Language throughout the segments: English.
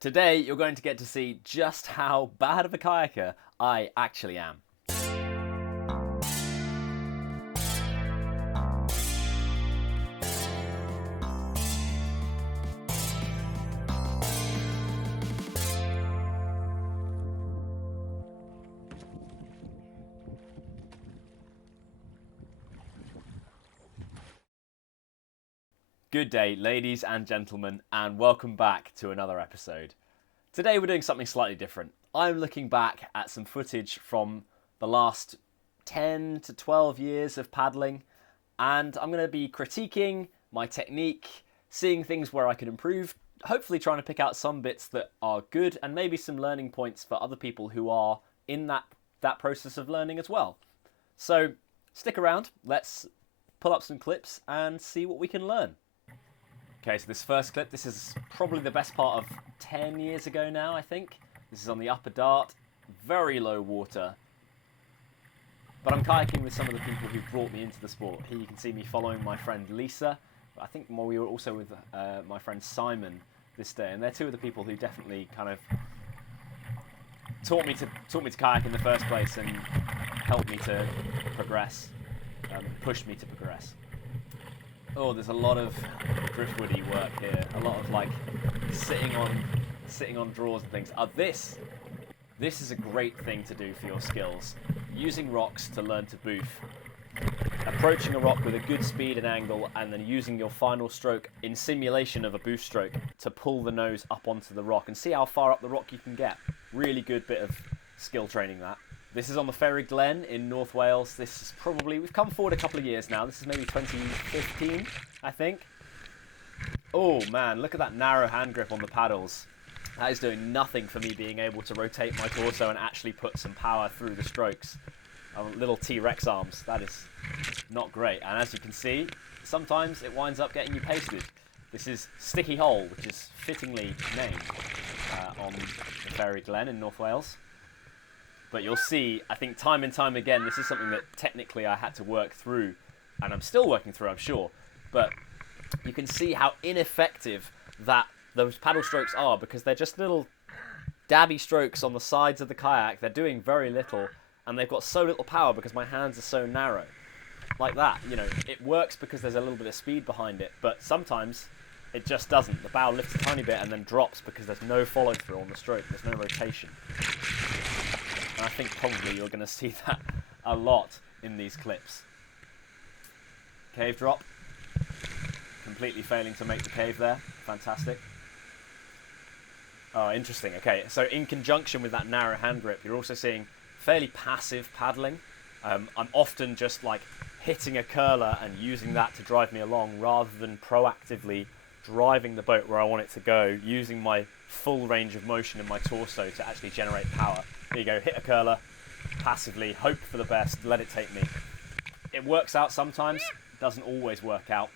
Today you're going to get to see just how bad of a kayaker I actually am. Good day, ladies and gentlemen, and welcome back to another episode. Today we're doing something slightly different. I'm looking back at some footage from the last 10 to 12 years of paddling, and I'm going to be critiquing my technique, seeing things where I could improve, hopefully trying to pick out some bits that are good, and maybe some learning points for other people who are in that process of learning as well. So stick around, let's pull up some clips and see what we can learn. Okay, so this first clip, this is probably the best part of 10 years ago now, I think. This is on the Upper Dart, very low water. But I'm kayaking with some of the people who brought me into the sport. Here you can see me following my friend Lisa. I think we were also with my friend Simon this day, and they're two of the people who definitely kind of taught me to kayak in the first place and helped me to progress, pushed me to progress. Oh, there's a lot of driftwoody work here. A lot of like sitting on drawers and things. This is a great thing to do for your skills. Using rocks to learn to boof. Approaching a rock with a good speed and angle, and then using your final stroke in simulation of a boof stroke to pull the nose up onto the rock and see how far up the rock you can get. Really good bit of skill training that. This is on the ferry Glen in North Wales. This is probably, we've come forward a couple of years now. This is maybe 2015, I think. Oh man, look at that narrow hand grip on the paddles. That is doing nothing for me being able to rotate my torso and actually put some power through the strokes. Little T-Rex arms, that is not great. And as you can see, sometimes it winds up getting you pasted. This is Sticky Hole, which is fittingly named on the ferry Glen in North Wales. But you'll see, I think time and time again, this is something that technically I had to work through, and I'm still working through, I'm sure. But you can see how ineffective those paddle strokes are, because they're just little dabby strokes on the sides of the kayak. They're doing very little, and they've got so little power because my hands are so narrow. Like that, you know, it works because there's a little bit of speed behind it, but sometimes it just doesn't. The bow lifts a tiny bit and then drops because there's no follow through on the stroke, there's no rotation. And I think probably you're going to see that a lot in these clips. Cave drop. Completely failing to make the cave there. Fantastic. Oh, interesting. Okay, so in conjunction with that narrow hand grip, you're also seeing fairly passive paddling. I'm often just like hitting a curler and using that to drive me along rather than proactively driving the boat where I want it to go, using my full range of motion in my torso to actually generate power. There you go, hit a curler, passively, hope for the best, let it take me. It works out sometimes, doesn't always work out.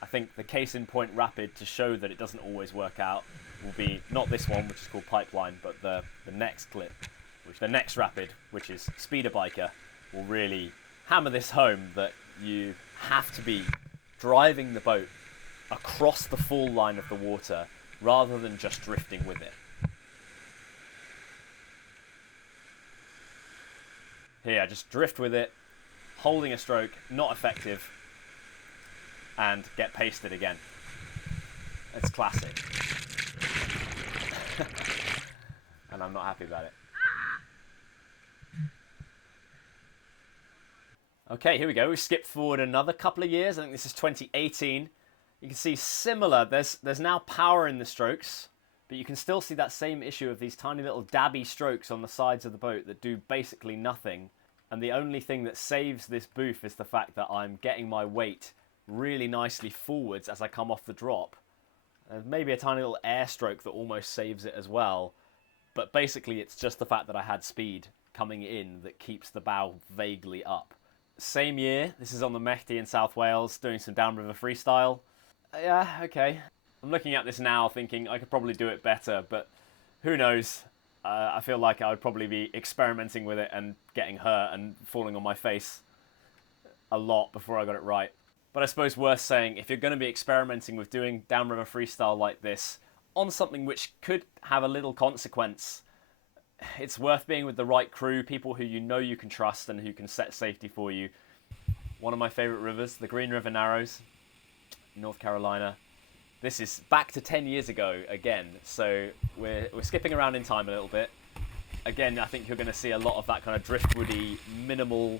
I think the case in point rapid to show that it doesn't always work out will be not this one, which is called Pipeline, but the next clip, the next rapid, which is Speeder Biker, will really hammer this home that you have to be driving the boat across the fall line of the water rather than just drifting with it. Here, just drift with it, holding a stroke, not effective, and get pasted again. It's classic. And I'm not happy about it. Okay, here we go. We skipped forward another couple of years. I think this is 2018. You can see similar, there's now power in the strokes, but you can still see that same issue of these tiny little dabby strokes on the sides of the boat that do basically nothing. And the only thing that saves this boof is the fact that I'm getting my weight really nicely forwards as I come off the drop. There's maybe a tiny little air stroke that almost saves it as well. But basically it's just the fact that I had speed coming in that keeps the bow vaguely up. Same year, this is on the Mellte in South Wales, doing some downriver freestyle. Yeah, okay. I'm looking at this now thinking I could probably do it better, but who knows? I feel like I would probably be experimenting with it and getting hurt and falling on my face a lot before I got it right. But I suppose worth saying, if you're going to be experimenting with doing downriver freestyle like this on something which could have a little consequence, it's worth being with the right crew, people who you know you can trust and who can set safety for you. One of my favourite rivers, the Green River Narrows, North Carolina. This is back to 10 years ago again, so we're skipping around in time a little bit. Again, I think you're going to see a lot of that kind of driftwoody, minimal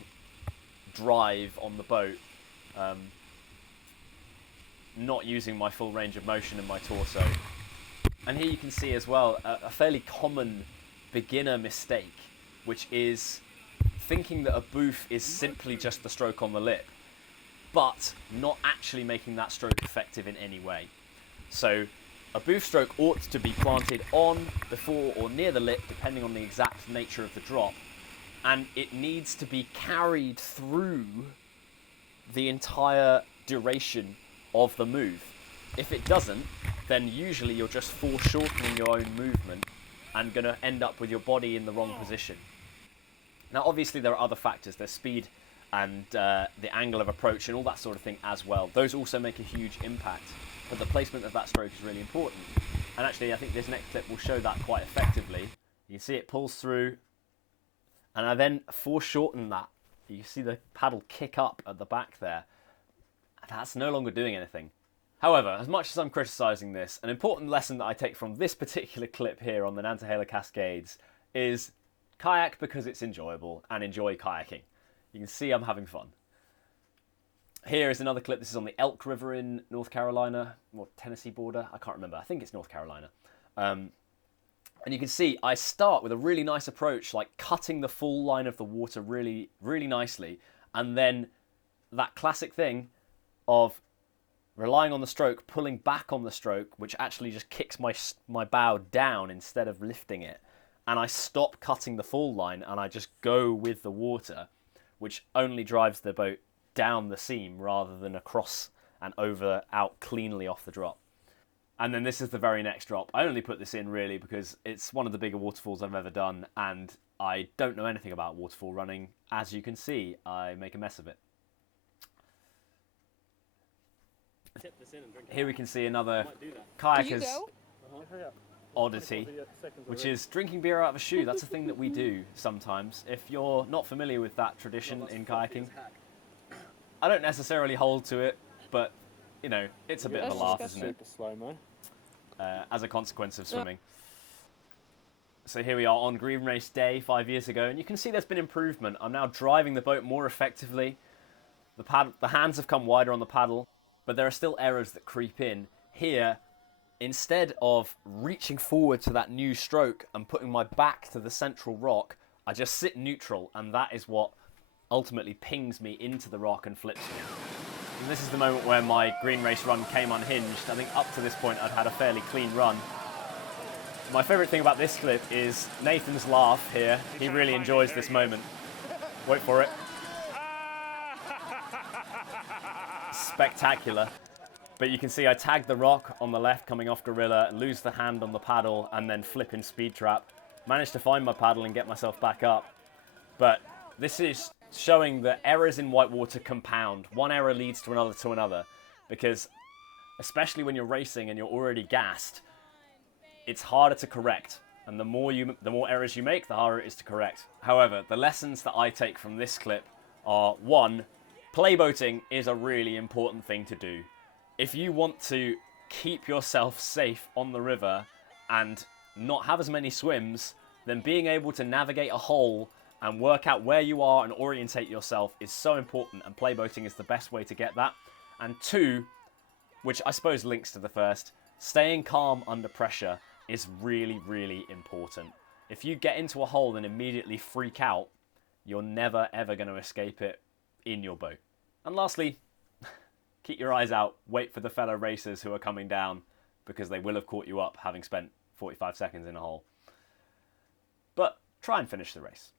drive on the boat. Not using my full range of motion in my torso. And here you can see as well a fairly common beginner mistake, which is thinking that a boof is simply just the stroke on the lip, but not actually making that stroke effective in any way. So a boof stroke ought to be planted on, before or near the lip, depending on the exact nature of the drop, and it needs to be carried through the entire duration of the move. If it doesn't, then usually you're just foreshortening your own movement and going to end up with your body in the wrong position. Now obviously there are other factors, there's speed and the angle of approach and all that sort of thing as well. Those also make a huge impact, but the placement of that stroke is really important. And actually I think this next clip will show that quite effectively. You can see it pulls through, and I then foreshorten that. You see the paddle kick up at the back there. That's no longer doing anything. However, as much as I'm criticising this, an important lesson that I take from this particular clip here on the Nantahala Cascades is kayak because it's enjoyable, and enjoy kayaking. You can see I'm having fun. Here is another clip. This is on the Elk River in North Carolina, or Tennessee border. I can't remember. I think it's North Carolina. And you can see I start with a really nice approach, like cutting the full line of the water really, really nicely. And then that classic thing of relying on the stroke, pulling back on the stroke, which actually just kicks my bow down instead of lifting it. And I stop cutting the full line and I just go with the water, which only drives the boat down the seam rather than across and over out cleanly off the drop. And then this is the very next drop. I only put this in really because it's one of the bigger waterfalls I've ever done, and I don't know anything about waterfall running. As you can see, I make a mess of it. Here we can see another kayaker's oddity, which is drinking beer out of a shoe. That's a thing that we do sometimes. If you're not familiar with that tradition in kayaking, I don't necessarily hold to it, but you know, it's a bit of a laugh, isn't it? As a consequence of swimming. So here we are on Green Race Day 5 years ago, and you can see there's been improvement. I'm now driving the boat more effectively. The hands have come wider on the paddle, but there are still errors that creep in. Here, instead of reaching forward to that new stroke and putting my back to the central rock, I just sit neutral, and that is what ultimately pings me into the rock and flips me. And this is the moment where my Green Race run came unhinged. I think up to this point I'd had a fairly clean run. My favourite thing about this clip is Nathan's laugh here. He really enjoys this moment. Wait for it. Spectacular. But you can see I tag the rock on the left coming off Gorilla, lose the hand on the paddle, and then flip in speed trap. Managed to find my paddle and get myself back up. But this is showing that errors in whitewater compound. One error leads to another, because especially when you're racing and you're already gassed, it's harder to correct. And the more errors you make, the harder it is to correct. However, the lessons that I take from this clip are: 1, playboating is a really important thing to do. If you want to keep yourself safe on the river and not have as many swims, then being able to navigate a hole and work out where you are and orientate yourself is so important, and playboating is the best way to get that. And 2, which I suppose links to the first, staying calm under pressure is really, really important. If you get into a hole and immediately freak out, you're never ever going to escape it in your boat. And lastly, keep your eyes out, wait for the fellow racers who are coming down, because they will have caught you up having spent 45 seconds in a hole. But try and finish the race.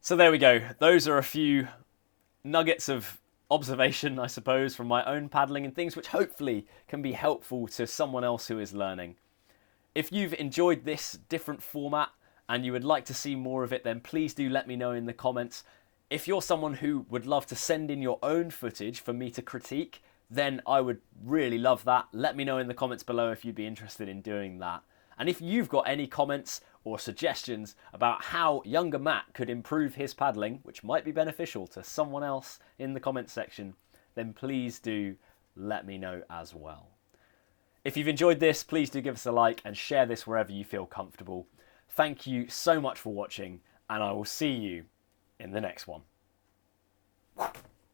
So there we go. Those are a few nuggets of observation, I suppose, from my own paddling and things which hopefully can be helpful to someone else who is learning. If you've enjoyed this different format and you would like to see more of it, then please do let me know in the comments. If you're someone who would love to send in your own footage for me to critique, then I would really love that. Let me know in the comments below if you'd be interested in doing that. And if you've got any comments or suggestions about how younger Matt could improve his paddling, which might be beneficial to someone else in the comments section, then please do let me know as well. If you've enjoyed this, please do give us a like and share this wherever you feel comfortable. Thank you so much for watching, and I will see you in the next one.